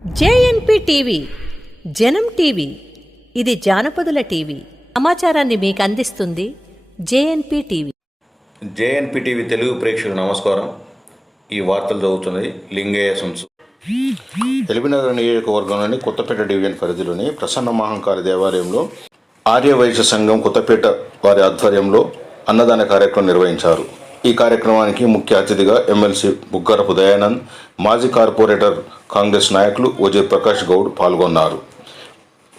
JNP TV జనం TV ఇది జానపదుల TV. సమాచారాన్ని మీకు అందిస్తుంది JNP TV. JNP TV Telugu ప్రేక్షకులు నమస్కారం. ఈ వార్తలు చదువుతున్నది లింగయ్య సంసు. ఎలిమినగర్ నియోజకవర్గంలోని కొత్తపేట డివిజన్ పరిధిలోని ప్రసన్న మహంకాళి దేవాలయంలో ఆర్యవైశ్య సంఘం కొత్తపేట వారి ఆధ్వర్యంలో అన్నదాన కార్యక్రమం నిర్వహించారు. ఈ కార్యక్రమానికి ముఖ్య అతిథిగా ఎమ్మెల్సీ బుగ్గరపు దయానంద్ మాజీ కార్పొరేటర్ కాంగ్రెస్ నాయకులు వజీర్ ప్రకాష్ గౌడ్ పాల్గొన్నారు.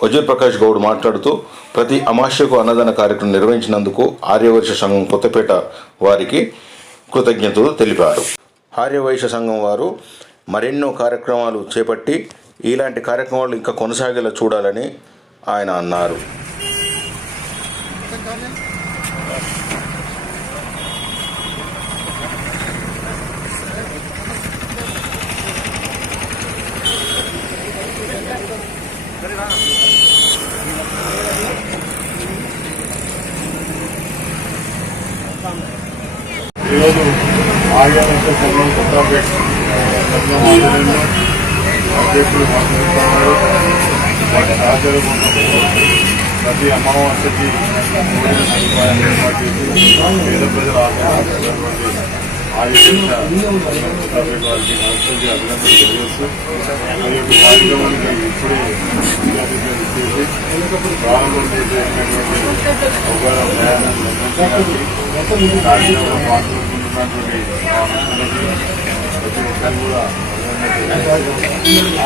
అజయ్ ప్రకాష్ గౌడ్ మాట్లాడుతూ ప్రతి అమాస్యకు అన్నదాన కార్యక్రమం నిర్వహించినందుకు ఆర్యవైశ్య సంఘం కొత్తపేట వారికి కృతజ్ఞతలు తెలిపారు. ఆర్యవైశ్య సంఘం వారు మరెన్నో కార్యక్రమాలు చేపట్టి ఇలాంటి కార్యక్రమాలు ఇంకా కొనసాగేలా చూడాలని ఆయన అన్నారు. ఈరోజు ఆర్యవంశ సంఘం కొత్తపేట సంఘం ఆధ్వర్యంలో అధ్యక్షులు మాట్లాడుతున్నారు వాటి సహచరులు కొంతమంది ప్రతి అమావాస్యకి భోజన సదుపాయాన్ని ఏర్పాటు చేసి పేద ప్రజల ఆధ్వర్యంలో ఆర్యవంశ సంఘం కొత్తపేట వారికి మనస్ఫూర్తి అభినందనలు తెలియజేస్తూ మరి యొక్క కార్యక్రమానికి ఇప్పుడే ముఖ్య అతిథిగా ఇచ్చేసి ప్రారంభం చేసేటువంటి అవగాహన ప్రయాణం కార్యక్రమంలో పాల్గొంటున్నటువంటి మా మిత్రులకి ప్రతి ఒక్కరు కూడా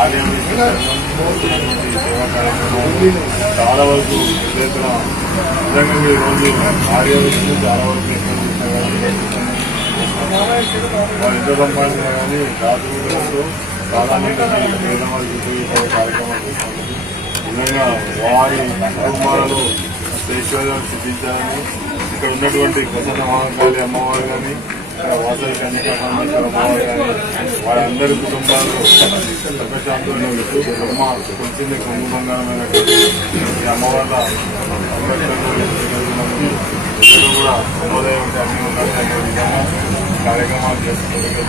ఆలయం చేస్తున్నటువంటి సేవా కార్యక్రమాలు చాలా వరకు పెద్ద ఎత్తున నిజంగా ఈ రోజు ఆడియో నుంచి చాలా వరకు ఎక్కువ కానీ దాదాపు చాలా పేదవాళ్ళకి నిజంగా వారి కుటుంబాలలో శ్రేష్ఠోదయం సిద్ధించాలని ఇక్కడ ఉన్నటువంటి ప్రసన్న మహాకాళి అమ్మవారు కానీ వాసవి కన్యకా పరమేశ్వర అమ్మవారు కానీ వారందరి కుటుంబాలు సర్వశాంతంలో ఉంటూ బ్రహ్మ కొంచెం కొంగు బంగారమైనటువంటి ఈ అమ్మవార్ల కూడా శుభోదయం అన్ని ఉండాలి అనే విధంగా కార్యక్రమాలు చేస్తున్నందుకు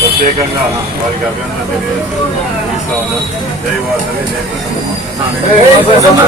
ప్రత్యేకంగా వారికి అభినందన తెలియజేస్తూ ఉన్నాం జై వాసవి జై ప్రసన్న.